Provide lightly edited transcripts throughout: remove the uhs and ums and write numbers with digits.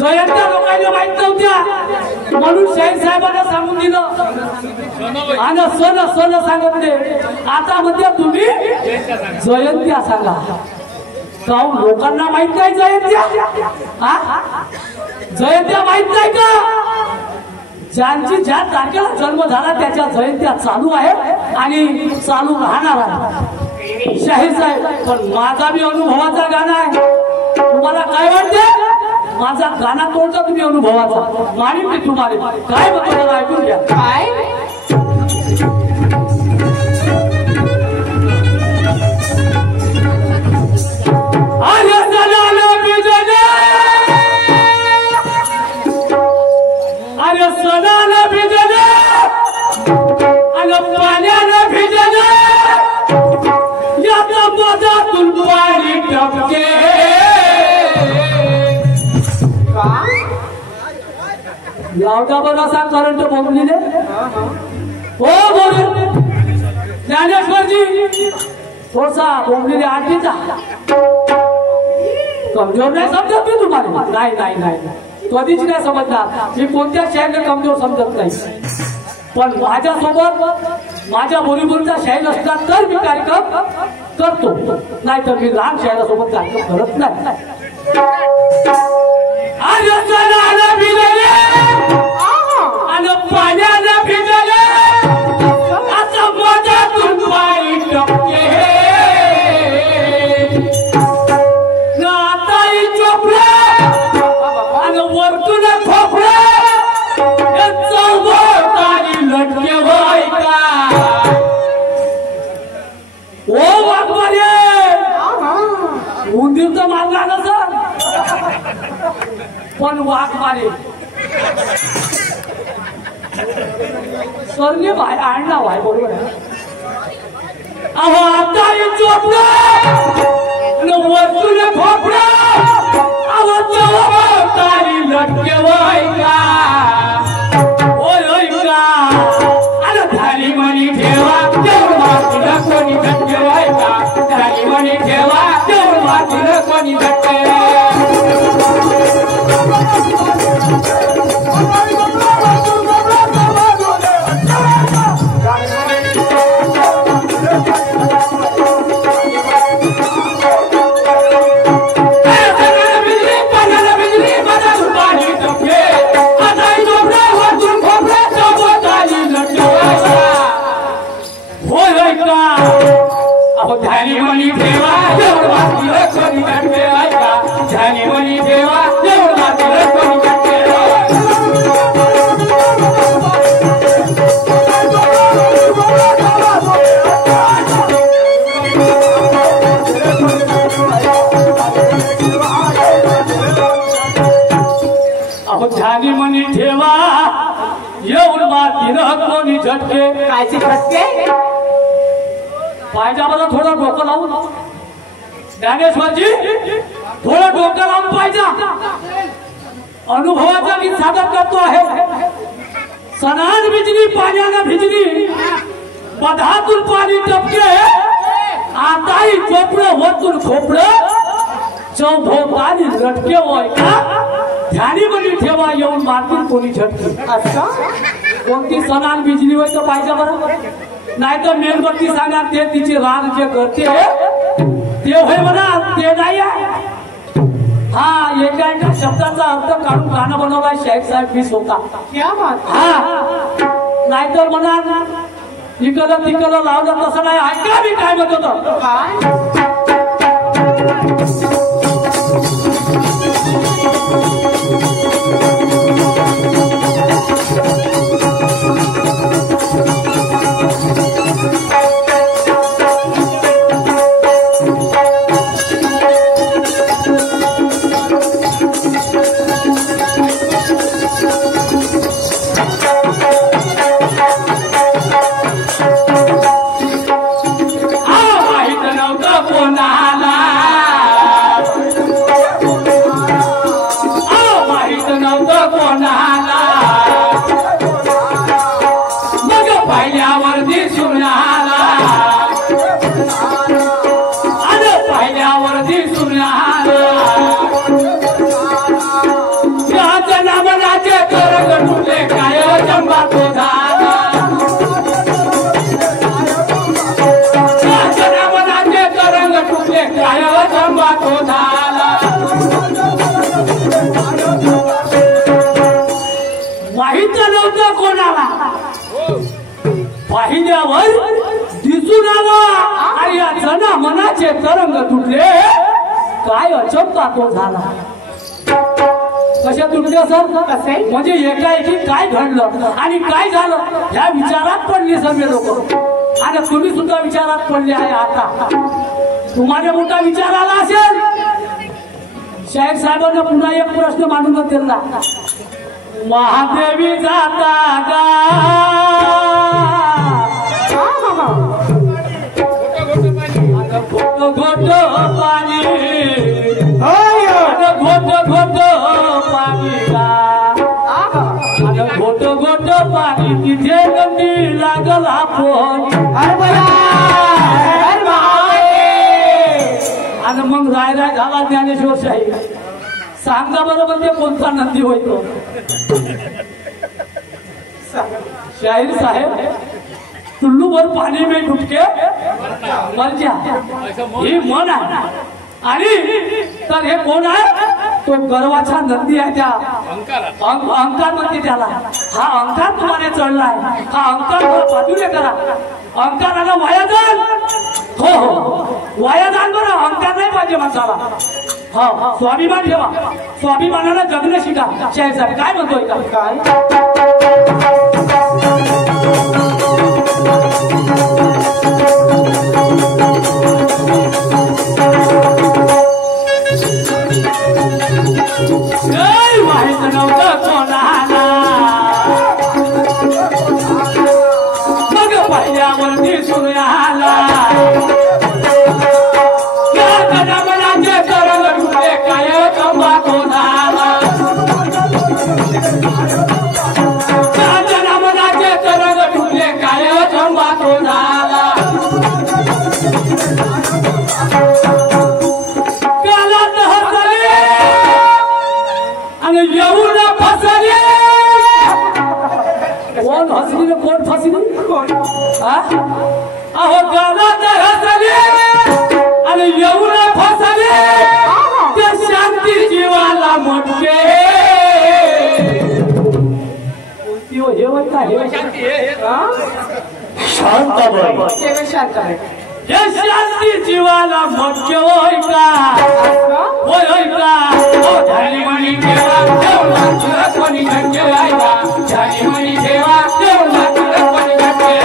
जयंत्या लोकांना माहित नव्हत्या म्हणून शाहीर साहेबांना सांगून दिलं आणि सन सांगितले। आता म्हणजे तुम्ही जयंत्या सांगा। काहून लोकांना माहित नाही जयंत्या? जयंत्या माहित नाही का? ज्यांची ज्या तारखेला जन्म झाला त्याच्या जयंत्या चालू आहे आणि चालू राहणार आहे। शाहीर साहेब पण माझा बी अनुभवाचा गाणं आहे। तुम्हाला काय वाटते? माझा गाणा तोडचा तुम्ही अनुभवाचा मानित मी तुम्हाला काय बघतो ऐकून घ्या। काय सणाला भिजले आणि पाण्याला भिजले याचा मधातून पाणी टपके। लावटा बघा सांग करंट बोंबलीले हो बोल ज्ञानेश्वरजी थोडसा बोंबलीले आरतीचा कमजोर नाही समजत मी तुम्हाला। नाही नाही नाही कधीच नाही समजणार मी कोणत्या शाहीरला कमजोर समजत नाही। पण माझ्यासोबत माझ्या बोलीबोलीचा शाहीर असला तर मी कार्यक्रम करतो नाही तर मी लहान शाहिरासोबत कार्यक्रम करत नाही। आणि पाण्याला भिजले आता मधातून पाणी टपके। नाताई चोपडे वरतून खोपडे चौबतानी लटके होय का ओ वाघमारे उंदीरचं मारला नसं पण वाघमारे सरने भाई आणला भाई बरोबर अहो आता चोपडे वरतून खोपडे लटके होय का होय का अरे झाली म्हणी ठेवा देऊळ मातीला कोणी झटके होय का झाली म्हणी ठेवा देऊळ मातीला कोणी झटके। झाली म्हणी ठेवा येऊन मातीनं कोणी झटके। कायचे झटके? पायजामाला थोडं डोकं लावून ज्ञानेश्वरजी थोडं डोकं लावून पाहिजे अनुभवाचा गीत सादर करतो आहे। सणान भिजली पाण्यानं भिजली मधातून पाणी टपके आताही चोपडं वरतून खोपडं चौभोवतानी लटके होय का ध्यानी म्हणी ठेवा येऊन मातीत कोणी झटके। अच्छा कोणती सणान भिजली होय तर पाहिजे बरं नाही तर मेणबत्ती सांगा ते तिची राग जे करते ते होय म्हणा ते नाही आहे। हा एका एका शब्दाचा अर्थ काढून गाणं बनवलाय शाहीर साहेब मी स्वतः। हा नाहीतर म्हणा इकडं तिकडं लावलं तसं नाही ऐका मी काय म्हणत होतो। माहित नव्हतं कोणाला पाण्यावर दिसून आला आणि या जना मनाचे तरंग तुटले. काय अचंबा तो झाला. कशा तुटल्या सर कसे म्हणजे एकाएकी काय घडलं आणि काय झालं ह्या विचारात पडले सगळे लोक. आणि तुम्ही सुद्धा विचारात पडले आहे. आता तुम्हाला मोठा विचार आला असेल. शाहीर साहेबांना पुन्हा एक प्रश्न मांडून दिला. महादेवी जाता गा घोट घोट पाणी घोट घोट पाणी घोट घोट पाणी तिथे नंदी लागल आपण. आणि मग राय राय झाला ज्ञानेश्वर शाहीर. सांगा बरोबर ते कोणता नंदी होतो. शाहीर साहेब टुल्लूवर पाणी में डुबके मर जा ही मन आहे. आणि तर हे कोण आहे. तो गर्वाचा नंदी आहे. त्या अहंकार म्हणते त्याला. हा अहंकार तुम्हाला चढलाय. हा अहंकार बाजूला करा. अहंकाराला वायादान. हो हो वायादान बरं. अहंकार नाही पाहिजे माणसाला. हा स्वाभिमान ठेवा. स्वाभिमानाला जगणं शिका. शाहीर साहेब काय म्हणतोय का काय. माहित नव्हतं कोणाला मग पहिल्यावर दिसून आला. मनाचे तरंग तुटले काय चंबा तो झाला. मनाचे तरंग तुटले काय चंबा तो झाला. येऊन फसले. कोण हसली कोण फसली. अहो गावात हसले आणि येऊन फसले. ते शांती जीवाला मोठे हे होत शांत हे शांती जीवाला मोठे होय का होय का. झाली म्हणी ठेवा कोणी घंटे व्हायला. झाली म्हणी ठेवा कोणी घंटे.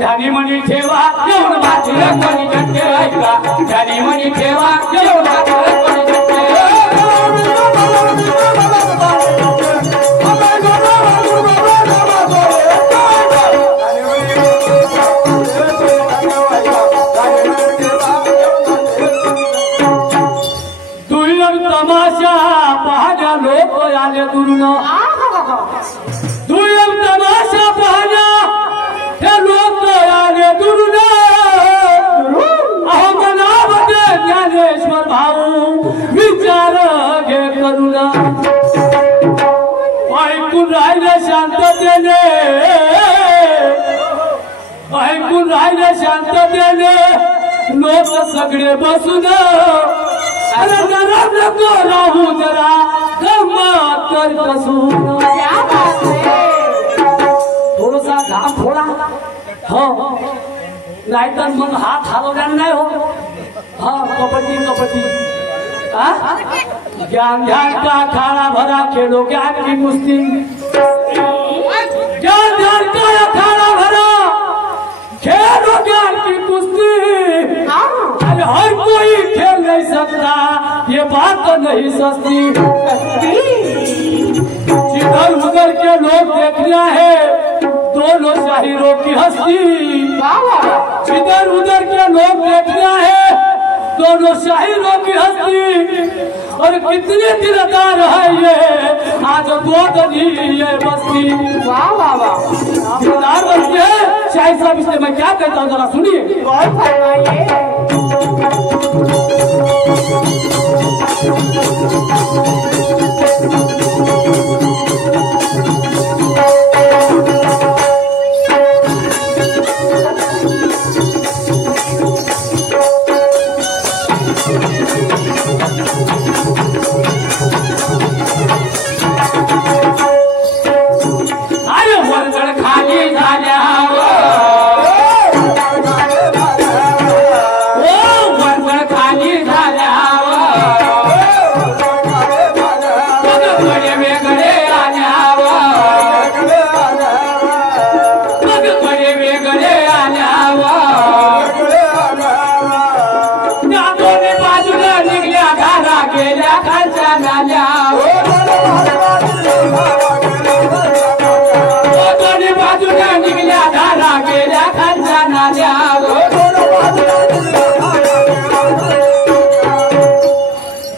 ध्यानी म्हणी ठेवा येऊन वाचले कोणी घंटे ऐका. ध्यानी म्हणी ठेवा येऊन वाचले कोणी घंटे. दुर्लभ तमाशा पाहण्या लोक आले दुरून. दुर्लभ तमाशा पाहण्या हे लोक आले दुरून. मनामध्ये ज्ञानेश्वर भाऊ विचार घे करून. ऐकून राहिले शांततेने ऐकून राहिले शांततेने लोक सगळे बसून. अरे जरा नको राहू जरा गंमत कर कसून. थोडासा घाम थोडा हो नाहीतर मग हात हलवल्यानं नाही हो. हा कबड्डी कबड्डी ज्ञान ध्यान का अखाड़ा भरा खेलो ज्ञान की कुश्ती. ज्ञान ध्यान का अखाड़ा भरा खेलो ज्ञान की कुश्ती. अरे हर कोई खेल नहीं सकता ये बात नहीं सस्ती. जिधर उधर के लोग देखना है दोनों शाहिरों की हस्ती. जिधर उधर के लोग देखना है दोनों शाहिरों की हस्ती और कितने दिलदार है ये आज गोदनी ये बस्ती। वाह वाह वाह, दिलदार बस्ती है शाहिर साहब, इसलिए मैं क्या कहता हूँ जरा सुनिए। बहुत फरमाइए।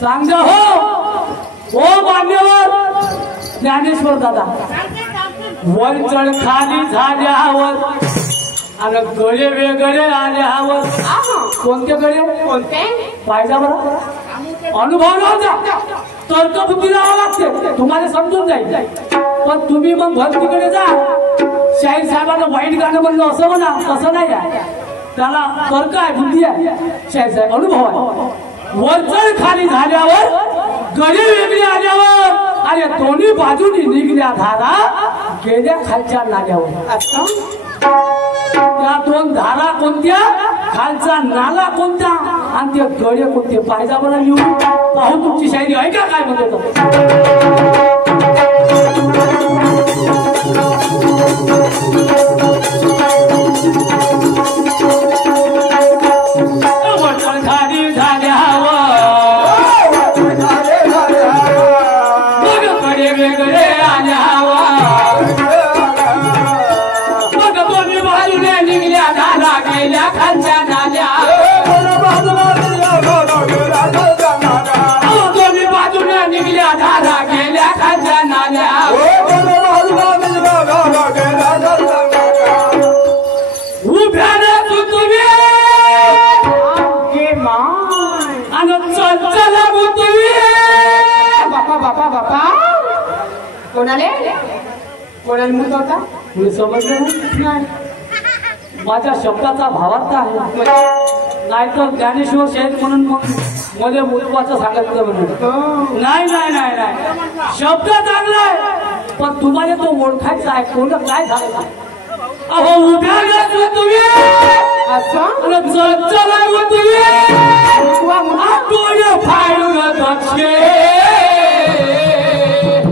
सांगा हो ओ मान्यवर ज्ञानेश्वर दादा, वर चढ खाली झाल्यावर आणि गळे वेगळे आल्यावर कोणते गळे कोणते पाहिजे बरं अनुभव नव्हता तर्कबुद्धी लावा लागते, तुम्हाला समजून जाईल। पण तुम्ही मग भक्तीकडे जा, शाहीर साहेबांना वाईट गाणं म्हणलं असं म्हणा, तसं नाही आहे, त्याला तर्क आहे, बुद्धी आहे, शाहीर साहेब अनुभव आहे। वरचढ खाली झाल्यावर गळे वेगळे आल्यावर आणि दोन्ही बाजूनी निघल्या धारा गेल्या खालच्या नाल्यावर। अच्छा, त्या दोन धारा कोणत्या, खालचा नाला कोणता आणि ते गळे कोणते पाहिजे बरं लिहून पाहू तुमची शायरी ऐका काय म्हणतो। खाली झाल्यावर मग गळे वेगळे आल्यावर मग दोन्ही बाजूने निघल्या धारा गेल्या खालच्या नाल्या, दोन्ही बाजूने निघल्या धारा गेल्या खालच्या नाल्या। उभ्याने तुम्ही आणि चला तुम्ही बापा बापा बापा, कोणाले कोणाला मुत होता तुम्ही समजलं नाही, माझ्या शब्दाचा भावार्थ आहे, नाहीतर ज्ञानेश्वर शाहीर म्हणून मग मध्ये मुलवाचं सांगितलं म्हणून नाही नाही नाही नाही, शब्द चांगला आहे पण तुम्हाला तो ओळखायचा आहे कोण काय झालं। अहो उभ्या गेलो तुम्ही असं चला तुम्ही डोळे फाडून दक्षे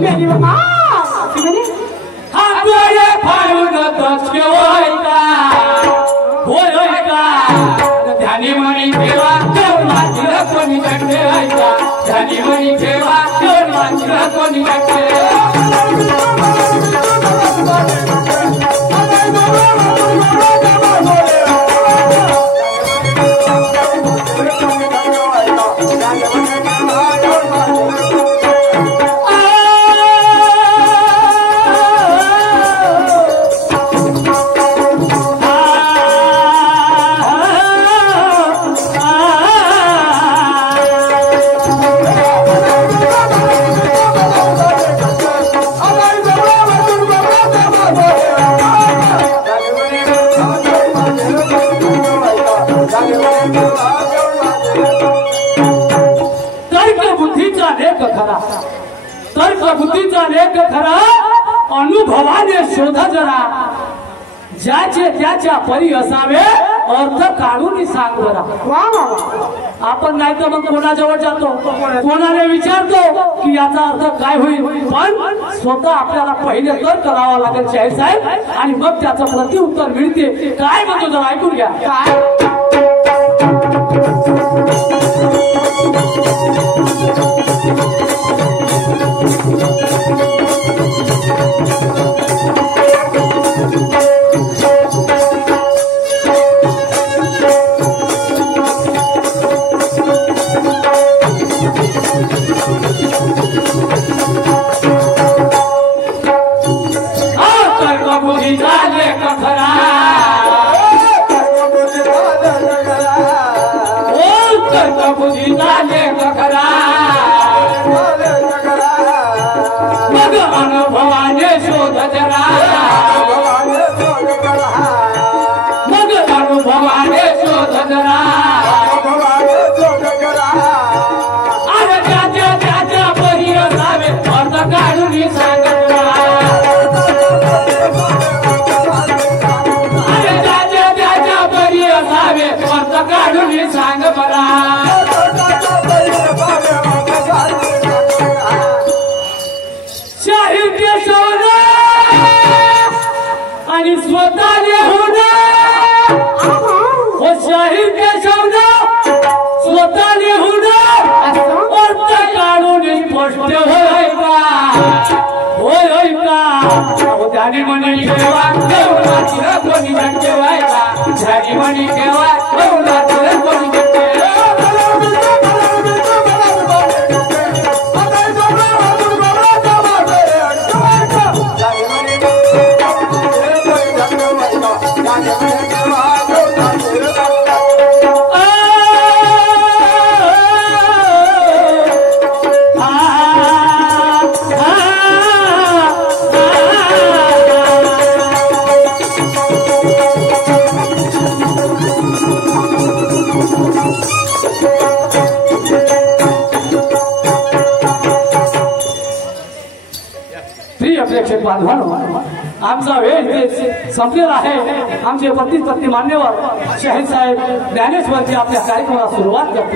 मेरी बाबा हा डोळे फाडून दक्षे होय का ध्यानी म्हणी ठेवा दोन मात्र कोणी कटे ऐका, ध्यानी म्हणी ठेवा दोन मात्र कोणी कटे। तर्कबुद्धीचा लेख खरा, अनुभवाने शोध जरा, ज्याचे त्याच्या परी असावे अर्थ काढून सांग बरा। आपण नाही तर मग कोणाजवळ जातो, कोणाला विचारतो की याचा अर्थ काय होईल, पण स्वतः आपल्याला पहिले तर करावा लागेल शाहीर साहेब, आणि मग त्याचं प्रतिउत्तर मिळते। काय म्हणतो जरा ऐकून घ्या। शोधकरा अरे त्याच्या परी असावे अर्थ काढून सांगतरा अरे त्याच्या परी असावे अर्थ काढून सांग मला शाहीर केशव आणि स्वतः लिहून हो शाहीर केशव स्वतः लिहून अर्थ काढून स्पष्ट होय का त्याने म्हणे केव्हा कोणी ठेवाय का झाडी म्हणे केव्हा कोणी प्रेक्षक बांधवांनो आमचा वेळ संपलेला आहे. आमचे पत्नी मान्यवर शाहीर साहेब ज्ञानेश्वरजी आपल्या कार्यक्रमाला सुरुवात करतील.